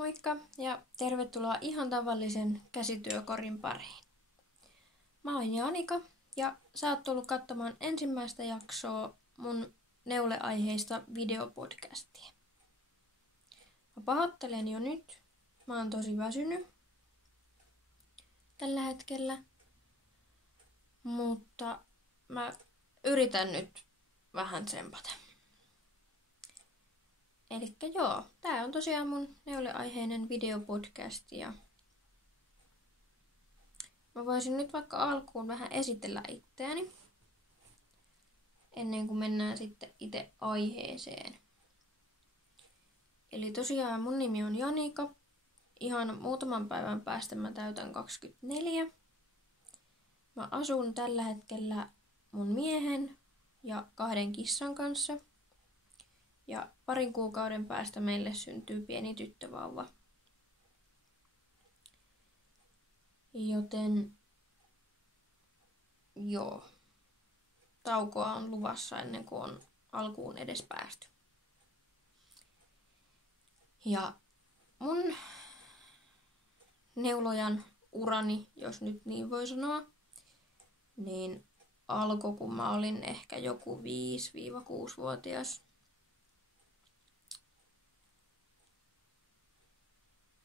Moikka ja tervetuloa ihan tavallisen käsityökorin pariin. Mä oon Janika ja sä oot tullut katsomaan ensimmäistä jaksoa mun neuleaiheista videopodcastia. Mä pahoittelen jo nyt. Mä oon tosi väsynyt tällä hetkellä. Mutta mä yritän nyt vähän tsempata. Elikkä joo, tää on tosiaan mun neuleaiheinen videopodcast ja mä voisin nyt vaikka alkuun vähän esitellä itseäni ennen kuin mennään sitten itse aiheeseen. Eli tosiaan mun nimi on Janika. Ihan muutaman päivän päästä mä täytän 24. Mä asun tällä hetkellä mun miehen ja 2 kissan kanssa. Ja parin kuukauden päästä meille syntyy pieni tyttövauva. Joten joo, taukoa on luvassa ennen kuin on alkuun edes päästy. Ja mun neulojan urani, jos nyt niin voi sanoa, niin alkoi kun mä olin ehkä joku 5-6-vuotias.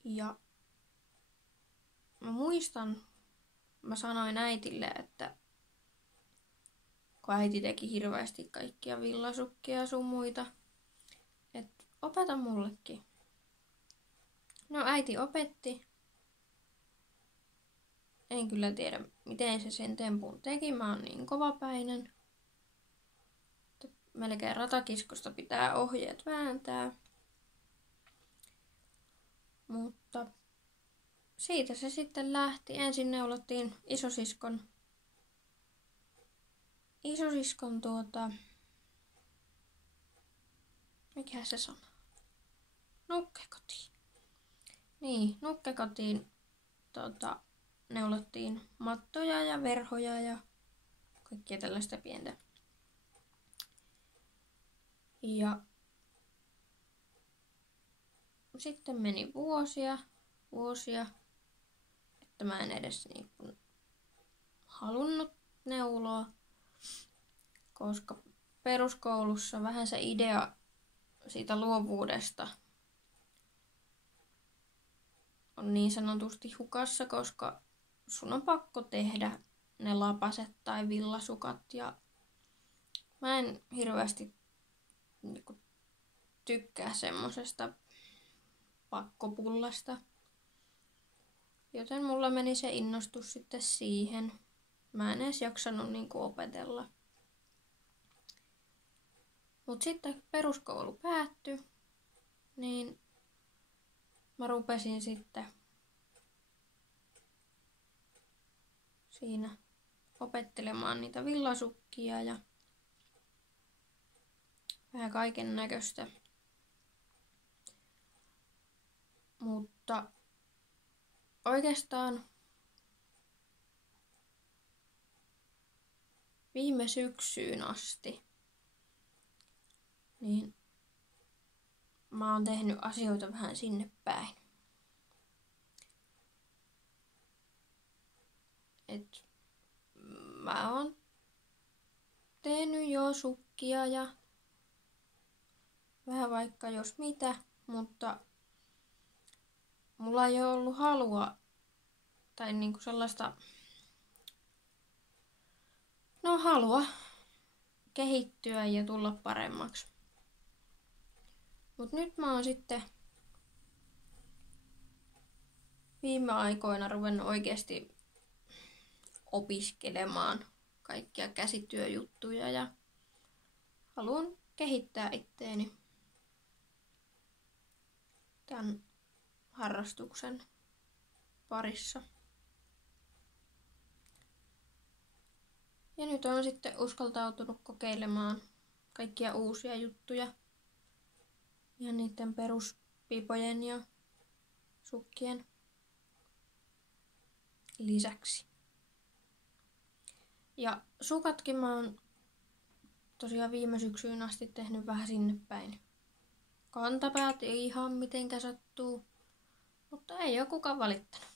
Ja mä muistan, mä sanoin äitille, että kun äiti teki hirveästi kaikkia villasukkia ja sun muita, että opeta mullekin. No äiti opetti. En kyllä tiedä, miten se sen tempun teki. Mä oon niin kovapäinen. Melkein ratakiskosta pitää ohjeet vääntää. Mutta siitä se sitten lähti. Ensin neulottiin isosiskon mikä se sana? Nukkekotiin. Niin, nukkekotiin neulottiin mattoja ja verhoja ja kaikkia tällaista pientä. Ja sitten meni vuosia, että mä en edes halunnut neuloa, koska peruskoulussa vähän se idea siitä luovuudesta on niin sanotusti hukassa, koska sun on pakko tehdä ne lapaset tai villasukat ja mä en hirveästi tykkää semmosesta pakkopullasta. Joten mulla meni se innostus sitten siihen. Mä en edes jaksanut opetella. Mut sitten peruskoulu päättyi, niin mä rupesin sitten siinä opettelemaan niitä villasukkia ja vähän kaiken näköistä. Mutta oikeastaan viime syksyyn asti niin mä oon tehnyt asioita vähän sinne päin. Et mä oon tehnyt jo sukkia ja vähän vaikka jos mitä, mutta mulla ei ole ollut halua tai sellaista halua kehittyä ja tulla paremmaksi. Mut nyt mä oon sitten viime aikoina ruvennut oikeasti opiskelemaan kaikkia käsityöjuttuja ja haluan kehittää itteeni tämän harrastuksen parissa. Ja nyt olen sitten uskaltautunut kokeilemaan kaikkia uusia juttuja. Ja niiden peruspipojen ja sukkien lisäksi. Ja sukatkin mä oon tosiaan viime syksyyn asti tehnyt vähän sinne päin. Kantapäät ei ihan mitenkä sattuu. Mutta ei ole kukaan valittanut.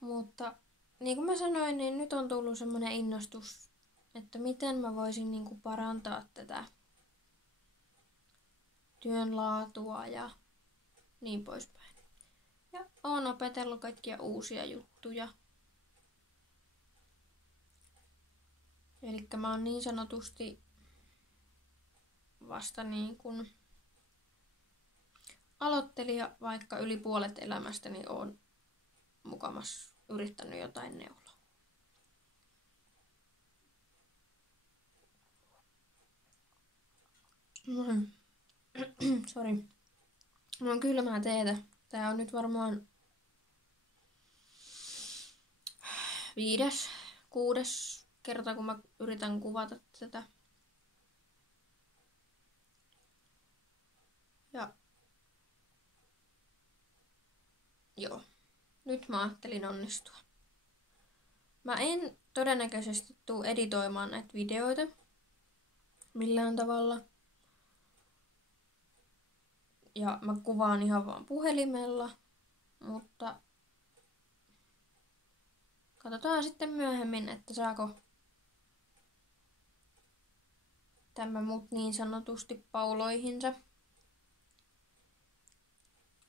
Mutta niin kuin mä sanoin, niin nyt on tullut semmoinen innostus, että miten mä voisin niin kuin parantaa tätä työn laatua ja niin poispäin. Ja oon opetellut kaikkia uusia juttuja. Elikkä mä oon niin sanotusti vasta niin kuin aloittelija, vaikka yli puolet elämästäni oon mukamas yrittänyt jotain neuloa. Sori. Mulla on kylmää teetä. Tää on nyt varmaan 5., 6. kerta, kun mä yritän kuvata tätä. Ja joo, nyt mä ajattelin onnistua. Mä en todennäköisesti tuu editoimaan näitä videoita millään tavalla. Ja mä kuvaan ihan vaan puhelimella, mutta katsotaan sitten myöhemmin, että saako tämä mut niin sanotusti pauloihinsa.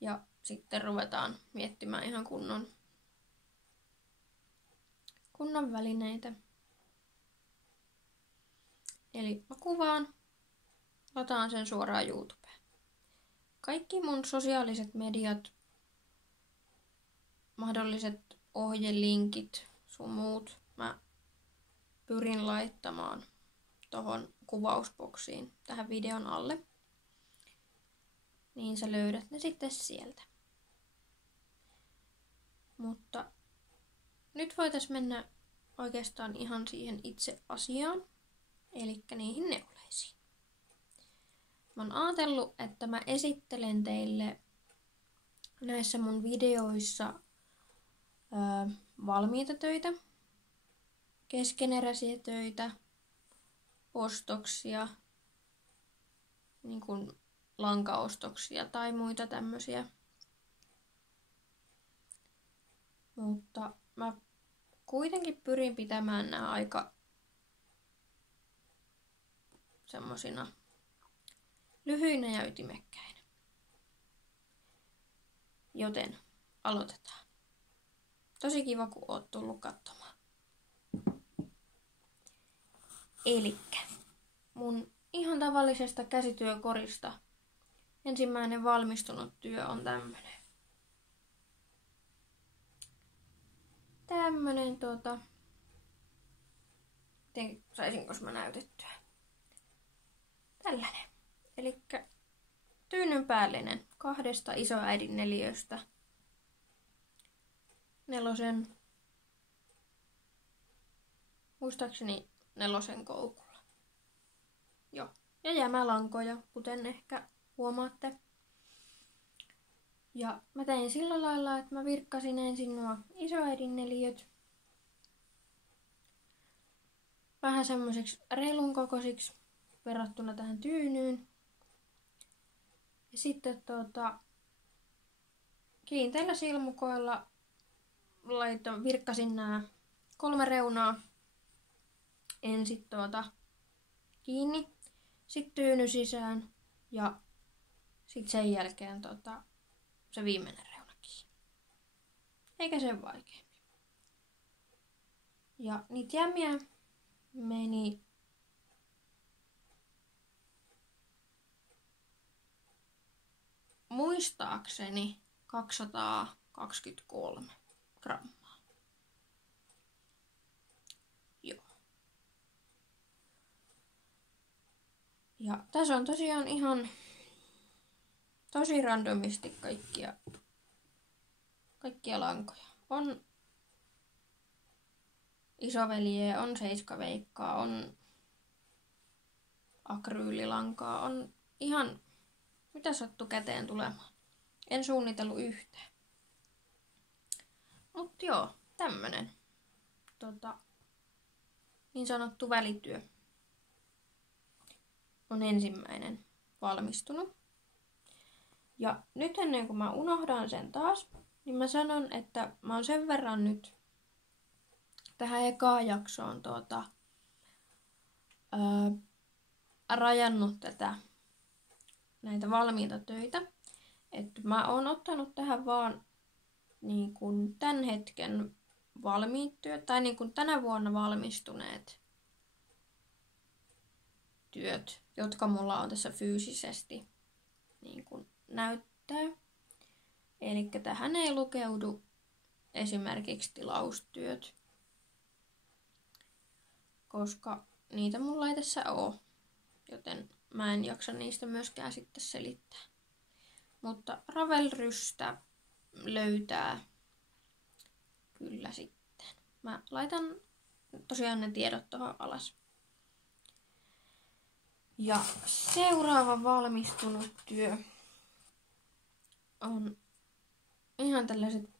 Ja sitten ruvetaan miettimään ihan kunnon välineitä. Eli mä kuvaan, lataan sen suoraan YouTubeen. Kaikki mun sosiaaliset mediat, mahdolliset ohjelinkit, sun muut, mä pyrin laittamaan tohon kuvausboksiin tähän videon alle. Niin sä löydät ne sitten sieltä. Mutta nyt voitais mennä oikeastaan ihan siihen itse asiaan, eli niihin neuleisiin. Mä oon ajatellut, että mä esittelen teille näissä mun videoissa valmiita töitä, keskeneräisiä töitä, ostoksia, niin kuin lankaostoksia tai muita tämmöisiä. Mutta mä kuitenkin pyrin pitämään nämä aika semmosina lyhyinä ja ytimekkäinä. Joten aloitetaan. Tosi kiva, kun oot tullut katsomaan. Elikkä mun ihan tavallisesta käsityökorista ensimmäinen valmistunut työ on tämmönen. Saisinko mä näytettyä? Tällainen. Elikkä tyynyn päällinen 2 isoäidin neliöstä. 4, muistaakseni 4 koukulla. Joo. Ja jämälankoja, kuten ehkä huomaatte. Ja mä tein sillä lailla, että mä virkkasin ensin nuo isoäidin neliöt vähän semmoisiksi reilun kokoisiksi verrattuna tähän tyynyyn. Ja sitten kiinteillä silmukoilla virkkasin nämä 3 reunaa ensin kiinni, sitten tyyny sisään ja sitten sen jälkeen se viimeinen reuna kiinni. Eikä sen vaikeampi. Ja niitä jämiä meni muistaakseni 223 grammaa. Joo. Ja tässä on tosiaan ihan tosi randomisti kaikkia lankoja. On isoveljeä, on seiskaveikkaa, on akryylilankaa, on ihan mitä sattuu käteen tulemaan. En suunnitellut yhtään. Mut joo, tämmönen niin sanottu välityö on ensimmäinen valmistunut. Ja nyt ennen kuin mä unohdan sen taas, niin mä sanon, että mä oon sen verran nyt tähän ekaan jaksoon rajannut näitä valmiita töitä. Että mä oon ottanut tähän vaan niin kuin tämän hetken valmiit työt, tai niin kuin tänä vuonna valmistuneet työt, jotka mulla on tässä fyysisesti niin kuin näyttää. Eli tähän ei lukeudu esimerkiksi tilaustyöt, koska niitä mulla ei tässä ole, joten mä en jaksa niistä myöskään sitten selittää. Mutta Ravelrystä löytää kyllä sitten. Mä laitan tosiaan ne tiedot tuohon alas. Ja seuraava valmistunut työ on ihan tällaiset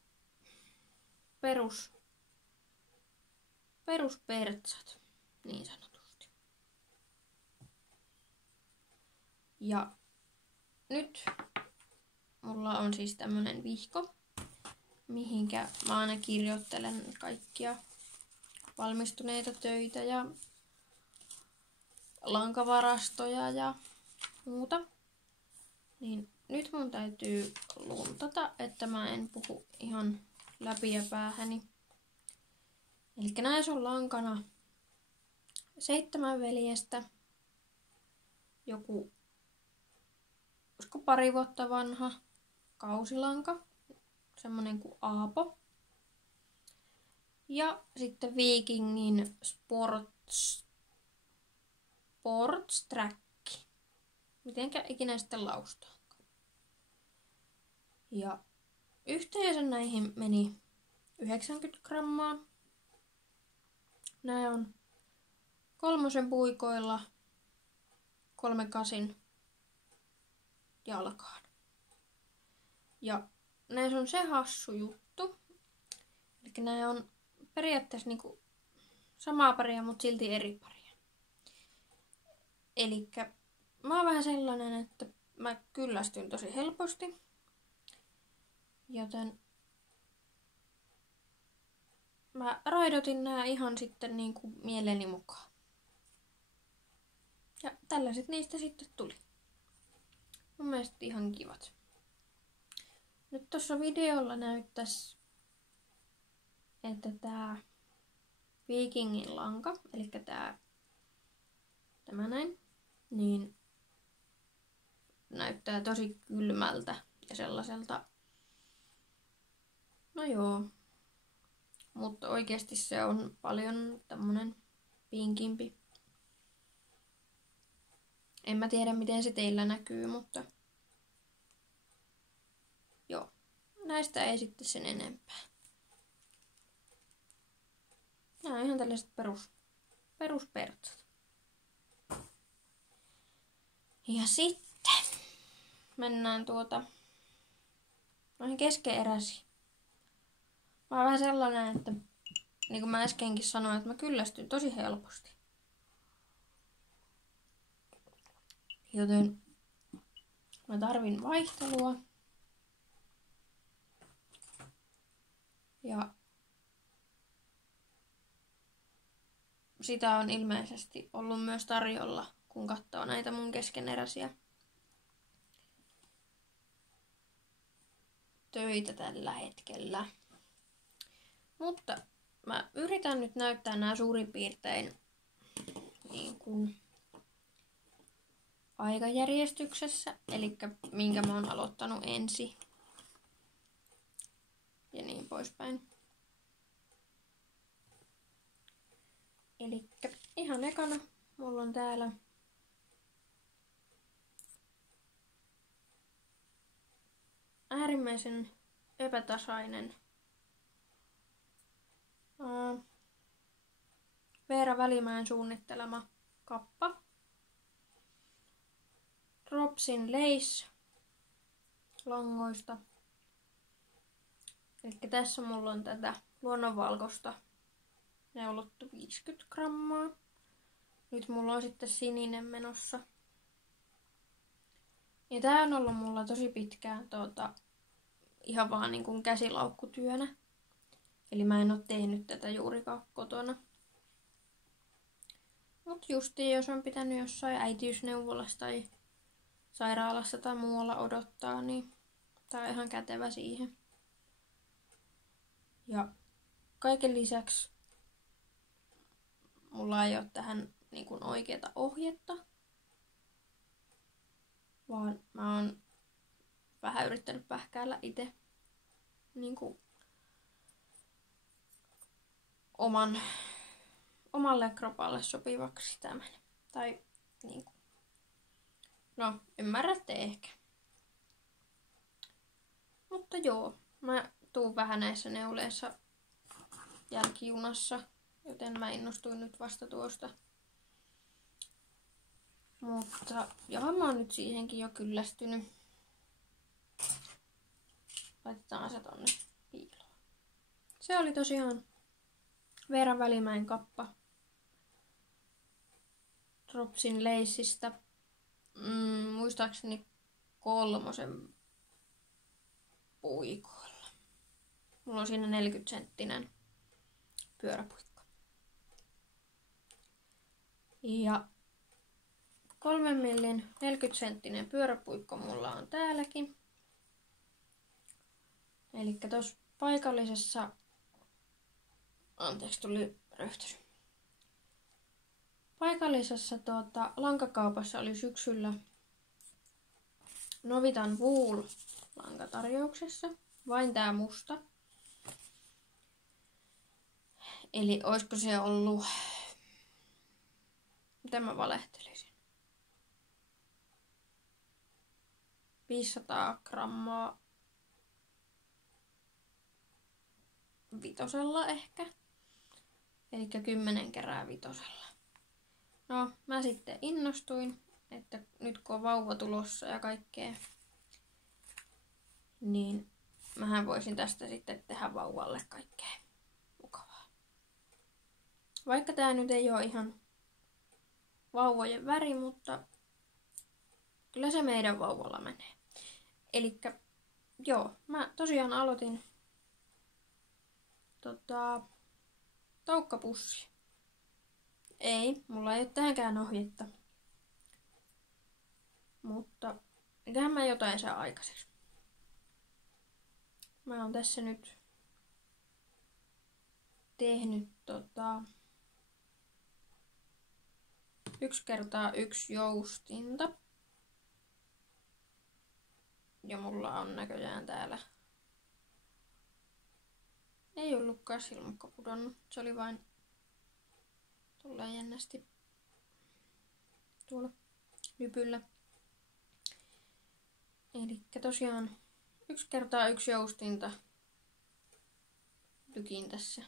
peruspertsat, niin sanotusti. Ja nyt mulla on siis tämmönen vihko, mihinkä mä aina kirjoittelen kaikkia valmistuneita töitä ja lankavarastoja ja muuta. Niin nyt mun täytyy luntata, että mä en puhu ihan läpi ja päähäni. Eli näissä on lankana 7 veljestä. Joku, olisiko 2 vuotta vanha kausilanka. Semmonen kuin Aapo. Ja sitten Vikingin Sports Track. Mitenkä ikinä sitten laustaa. Ja yhteensä näihin meni 90 grammaa. Nää on 3 puikoilla 3/8 jalkaan. Ja näissä on se hassu juttu. Eli nää on periaatteessa niinku samaa paria, mutta silti eri paria. Elikkä mä oon vähän sellainen, että mä kyllästyn tosi helposti. Joten mä raidotin nää ihan sitten niinku mieleni mukaan. Ja tällaiset niistä sitten tuli. Mun mielestä ihan kivat. Nyt tuossa videolla näyttäisi, että tää Vikingin lanka, eli tämä näin, niin näyttää tosi kylmältä ja sellaiselta, no joo, mutta oikeasti se on paljon tämmönen pinkimpi. En mä tiedä miten se teillä näkyy, mutta joo, näistä ei sitten sen enempää. Nämä on ihan tällaiset peruspertsat. Ja sitten mennään noihin keskeneräisiin. Mä oon vähän sellainen, että niin kuin mä äskenkin sanoin, että mä kyllästyn tosi helposti. Joten mä tarvin vaihtelua. Ja sitä on ilmeisesti ollut myös tarjolla, kun katsoo näitä mun keskeneräisiä töitä tällä hetkellä. Mutta mä yritän nyt näyttää nämä suurin piirtein niin kuin aikajärjestyksessä, eli minkä mä oon aloittanut ensin ja niin poispäin. Eli ihan ekana mulla on täällä äärimmäisen epätasainen Veera Välimäen suunnittelema kappa. Robsin Lace langoista. Eli tässä mulla on tätä luonnonvalkoista neulottu 50 grammaa. Nyt mulla on sitten sininen menossa. Ja tää on ollut mulla tosi pitkään ihan vaan niin kuin käsilaukkutyönä. Eli mä en oo tehnyt tätä juurikaan kotona. Mut justiin jos on pitänyt jossain äitiysneuvolassa tai sairaalassa tai muualla odottaa, niin tää on ihan kätevä siihen. Ja kaiken lisäksi mulla ei ole tähän niin kuin oikeata ohjetta, vaan mä oon vähän yrittänyt pähkäällä itse niin kuin omalle kropalle sopivaksi tämän. Tai niin kuin, no ymmärrätte ehkä. Mutta joo, mä tuun vähän näissä neuleissa jälkijunassa, joten mä innostuin nyt vasta tuosta. Mutta johon mä oon nyt siihenkin jo kyllästynyt. Laitetaan se tonne piiloon. Se oli tosiaan Veera Välimäen kappa Dropsin Leissistä. Muistaakseni 3 puikoilla. Mulla on siinä 40-senttinen pyöräpuikko. Ja 3 millin 40-senttinen pyöräpuikko mulla on täälläkin. Elikkä tossa paikallisessa... Anteeksi, tuli röyhtäisy. Paikallisessa lankakaupassa oli syksyllä Novitan Wool lankatarjouksessa. Vain tää musta. Eli oisko se ollut... Miten mä valehtelisin? 500 grammaa vitosella ehkä. Elikkä 10 kerää vitosella. No, mä sitten innostuin, että nyt kun on vauva tulossa ja kaikkea, niin mähän voisin tästä sitten tehdä vauvalle kaikkea mukavaa. Vaikka tää nyt ei ole ihan vauvojen väri, mutta kyllä se meidän vauvalla menee. Elikkä joo, mä tosiaan aloitin toukkapussi. Ei, mulla ei ole tähänkään ohjetta. Mutta eiköhän mä jotain saa aikaiseksi. Mä oon tässä nyt tehnyt 1x1 joustinta. Ja mulla on näköjään täällä. Ei ollutkaan silmukka pudonnut. Se oli vain tulleen jännästi tuolla lypyllä. Elikkä tosiaan 1x1 joustinta tykin tässä.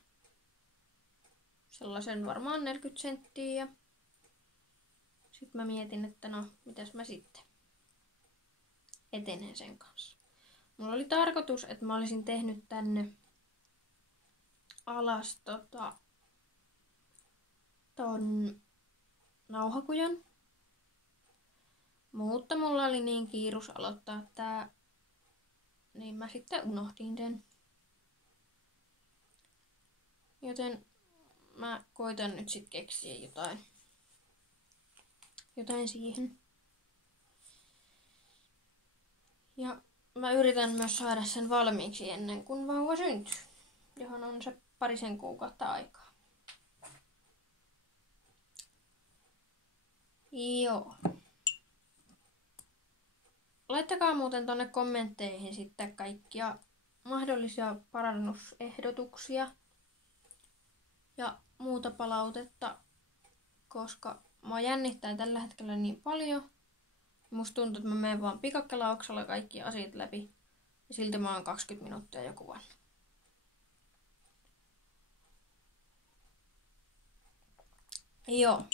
Sellaisen varmaan 40 senttiä. Ja sit mä mietin, että no, mitäs mä sitten etenen sen kanssa. Mulla oli tarkoitus, että mä olisin tehnyt tänne alas ton nauhakujan. Mutta mulla oli niin kiirus aloittaa tää, niin mä sitten unohdin sen. Joten mä koitan nyt sit keksiä jotain siihen. Ja mä yritän myös saada sen valmiiksi ennen kuin vauva syntyy, johon on se 2 kuukautta aikaa. Joo. Laittakaa muuten tonne kommentteihin sitten kaikkia mahdollisia parannusehdotuksia ja muuta palautetta, koska mua jännittää tällä hetkellä niin paljon. Musta tuntuu, että mä menen vaan pikakkelauksella kaikki asiat läpi ja silti mä oon 20 minuuttia jo kuvannut. Joo.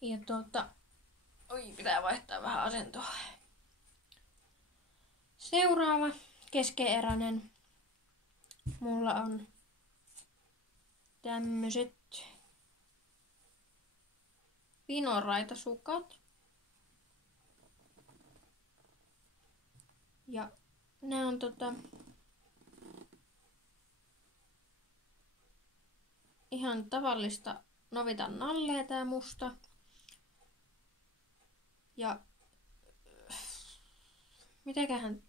Ja oi, pitää vaihtaa vähän asentoa. Seuraava keskeeräinen. Mulla on tämmöset pinoraitasukat. Ja nää on ihan tavallista Novitan nallea tää musta. Ja mitenköhän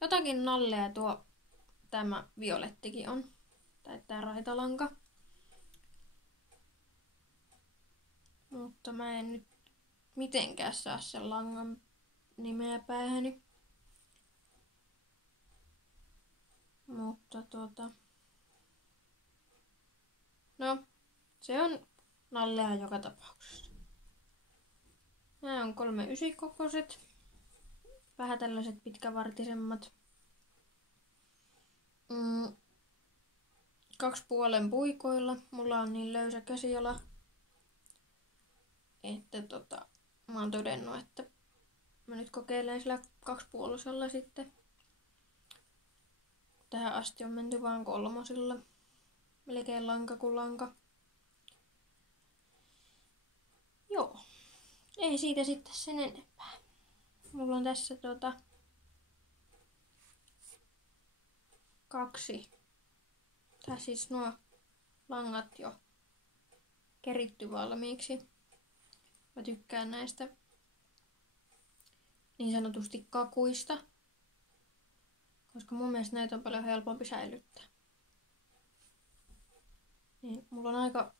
jotakin nallea tuo tämä violettikin on. Tai tää raitalanka. Mutta mä en nyt mitenkään saa sen langan nimeä päähäni. Mutta no, se on nallea joka tapauksessa. Nämä on 3/9 kokoiset. Vähän tällaiset pitkävartisemmat. 2,5 puikoilla. Mulla on niin löysä käsiala, että mä oon todennut, että mä nyt kokeilen sillä 2,5 sitten. Tähän asti on menty vaan 3. Melkein lanka kuin lanka. Joo. Ei siitä sitten sen enempää. Mulla on tässä 2. Tai siis nuo langat jo keritty valmiiksi. Mä tykkään näistä niin sanotusti kakuista. Koska mun mielestä näitä on paljon helpompi säilyttää. Niin mulla on aika,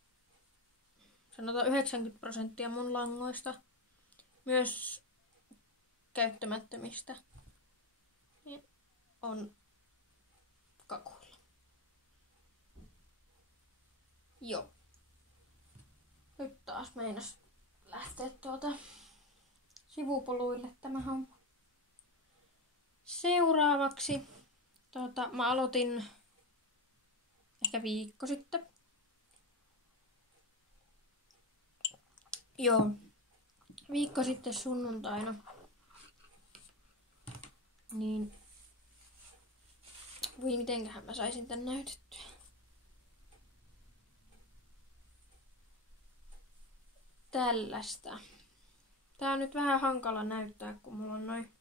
sanotaan 90% mun langoista, myös käyttämättömistä, niin on kakuilla. Joo. Nyt taas meinas lähteä sivupoluille tämä homma. Seuraavaksi mä aloitin ehkä viikko sitten. Joo, viikko sitten sunnuntaina. Niin, voi mitenköhän mä saisin tän näytettyä. Tällaista. Tää on nyt vähän hankala näyttää, kun mulla on noin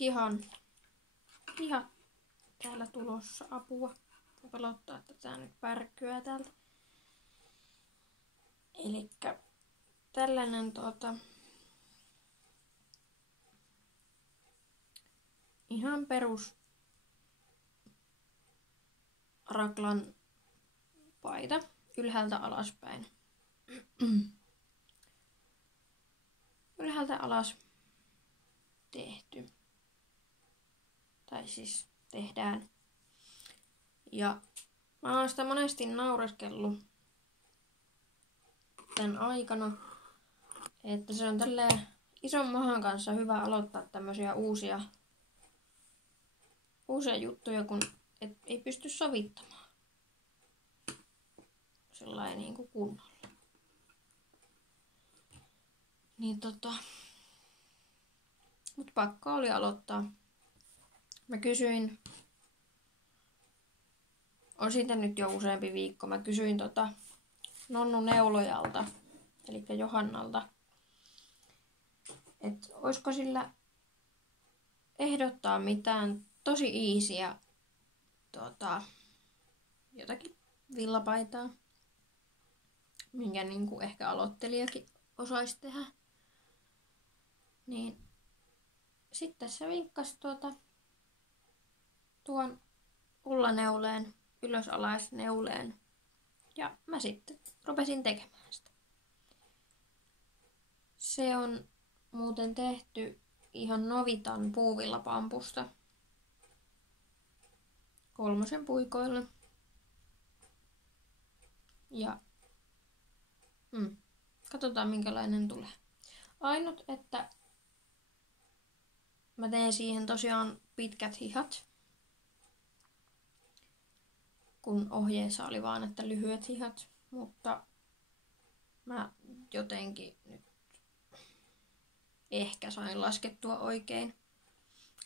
hihat täällä tulossa. Apua. Mä pelottaa, että tää nyt pärkkyää täältä. Elikkä tällainen ihan perus raglan paita ylhäältä alaspäin. Ylhäältä alas tehty. Tai siis tehdään. Ja mä oon sitä monesti naureskellut tämän aikana, että se on tälleen ison mahan kanssa hyvä aloittaa tämmöisiä uusia juttuja, kun ei pysty sovittamaan sellainen niin kuin kunnolla. Niin mut pakko oli aloittaa. Mä kysyin, on siitä nyt jo useampi viikko, mä kysyin Nonnu Neulojalta, eli Johannalta, että olisiko sillä ehdottaa mitään tosi easyä jotakin villapaitaa, minkä niinku ehkä aloittelijakin osaisi tehdä. Niin sitten se vinkkasi tuon ullaneuleen, ylös-alas-neuleen. Ja mä sitten rupesin tekemään sitä. Se on muuten tehty ihan Novitan puuvillapampusta. 3 puikoilla. Ja katsotaan minkälainen tulee. Ainut, että mä teen siihen tosiaan pitkät hihat. Kun ohjeessa oli vaan, että lyhyet hihat. Mutta mä jotenkin nyt ehkä sain laskettua oikein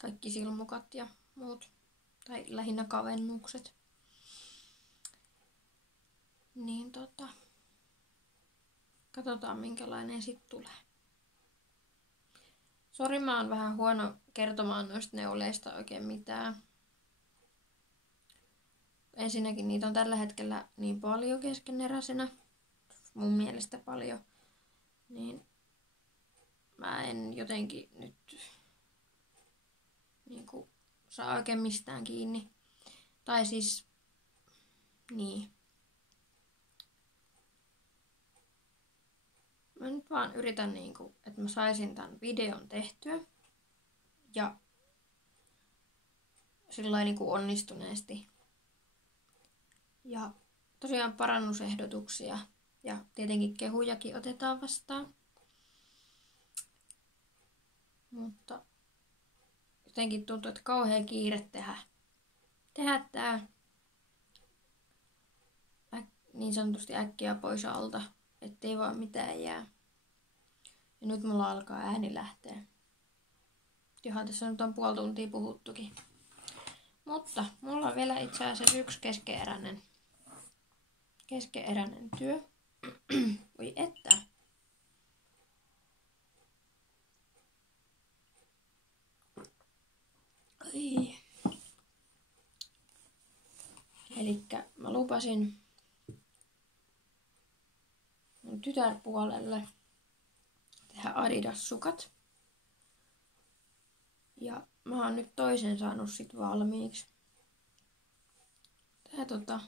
kaikki silmukat ja muut. Tai lähinnä kavennukset. Niin katsotaan minkälainen sit tulee. Sori, mä oon vähän huono kertomaan noista neuleista oikein mitään. Ensinnäkin niitä on tällä hetkellä niin paljon keskeneräisenä, mun mielestä paljon, niin mä en jotenkin nyt niinku saa oikein mistään kiinni. Tai siis, niin. Mä nyt vaan yritän niinku, että mä saisin tämän videon tehtyä. Ja sillain niinku onnistuneesti. Ja tosiaan parannusehdotuksia ja tietenkin kehujakin otetaan vastaan. Mutta jotenkin tuntuu, että kauhean kiire tehdä tää niin sanotusti äkkiä pois alta, ettei vaan mitään jää. Ja nyt mulla alkaa ääni lähteä. Johan tässä nyt on puoli tuntia puhuttukin. Mutta mulla on vielä itse asiassa yksi keskeeräinen työ. Voi että. Ai. Elikkä mä lupasin mun tytärpuolelle tehdä Adidas-sukat. Ja mä oon nyt toisen saanut sit valmiiksi. Tää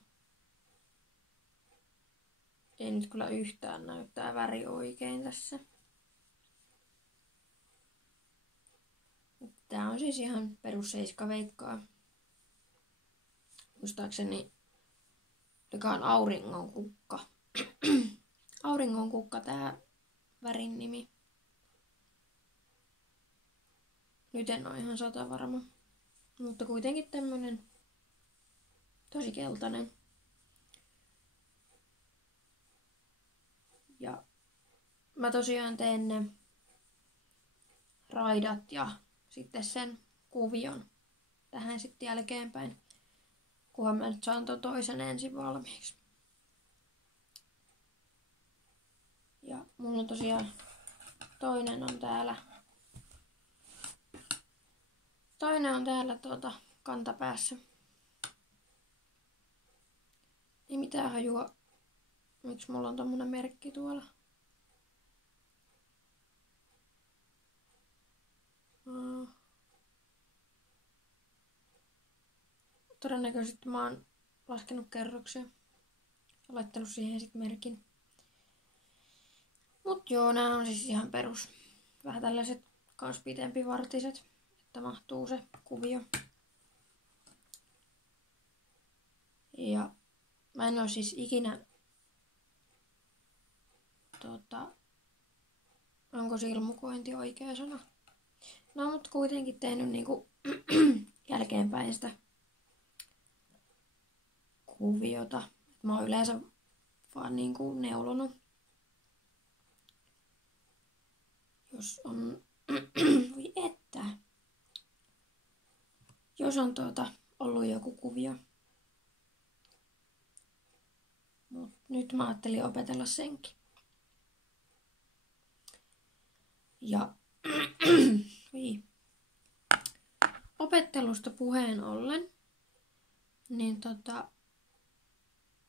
ei nyt kyllä yhtään näyttää väri oikein tässä. Tää on siis ihan perus 7 veikkaa. Muistaakseni joka on auringon kukka. Auringon kukka tää värin nimi. Nyt en ole ihan 100 varma. Mutta kuitenkin tämmönen tosi keltainen. Ja mä tosiaan teen ne raidat ja sitten sen kuvion tähän sitten jälkeenpäin. Kunhan mä nyt saan ton toisen ensin valmiiksi. Ja mulla on tosiaan toinen on täällä kantapäässä. Ei mitään hajua, miksi mulla on tommonen merkki tuolla. Todennäköisesti mä oon laskenut kerroksia ja laittanut siihen sit merkin. Mut joo, nää on siis ihan perus. Vähän tällaiset kans pitempivartiset, että mahtuu se kuvio. Ja mä en oo siis ikinä onko silmukointi oikea sana? No, mutta kuitenkin tehnyt niinku jälkeenpäin sitä kuviota. Mä oon yleensä vaan niinku neulonut. Jos on voi että. Jos on ollut joku kuvio. Mut nyt mä ajattelin opetella senkin. Ja opettelusta puheen ollen, niin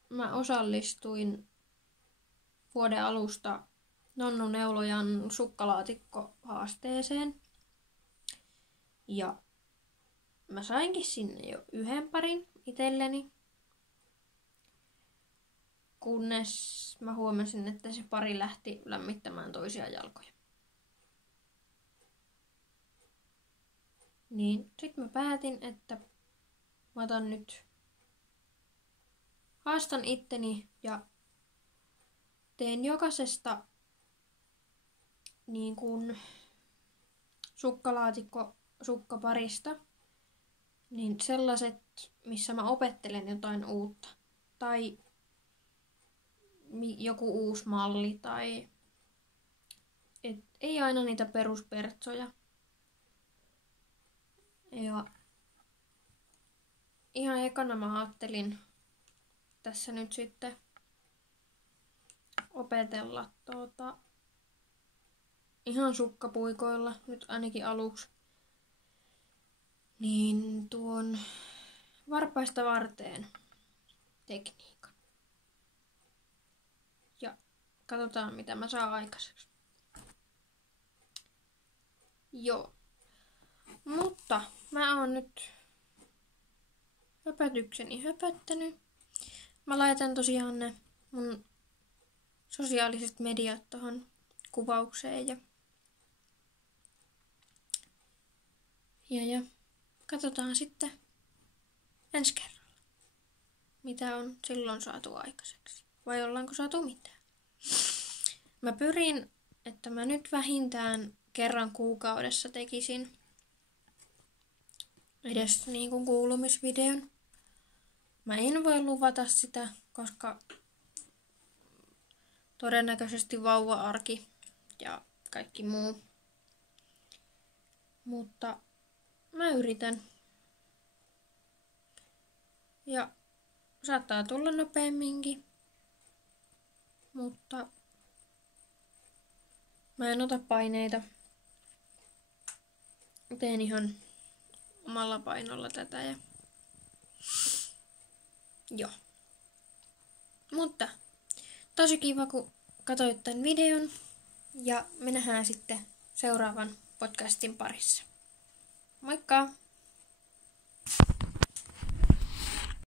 mä osallistuin vuoden alusta Nonnu Neulojan sukkalaatikkohaasteeseen. Ja mä sainkin sinne jo 1 parin itselleni. Kunnes mä huomasin, että se pari lähti lämmittämään toisia jalkoja. Niin sit mä päätin, että mä otan nyt, haastan itteni ja teen jokaisesta niin kuin sukkaparista niin sellaiset, missä mä opettelen jotain uutta. Tai joku uusi malli tai ei aina niitä peruspertsoja. Ja ihan ekana mä ajattelin tässä nyt sitten opetella ihan sukkapuikoilla, nyt ainakin aluksi, niin tuon varpaista varteen tekniikan. Ja katsotaan, mitä mä saan aikaiseksi. Joo. Mutta mä oon nyt höpötykseni höpöttänyt. Mä laitan tosiaan ne mun sosiaaliset mediat tohon kuvaukseen ja katsotaan sitten ensi kerralla, mitä on silloin saatu aikaiseksi. Vai ollaanko saatu mitään. Mä pyrin, että mä nyt vähintään kerran kuukaudessa tekisin edes niin kuin kuulumisvideon. Mä en voi luvata sitä, koska todennäköisesti vauva-arki ja kaikki muu. Mutta mä yritän. Ja saattaa tulla nopeamminkin. Mutta mä en ota paineita. Teen ihan omalla painolla tätä ja joo. Mutta tosi kiva, kun katsoit tämän videon ja me nähdään sitten seuraavan podcastin parissa. Moikka!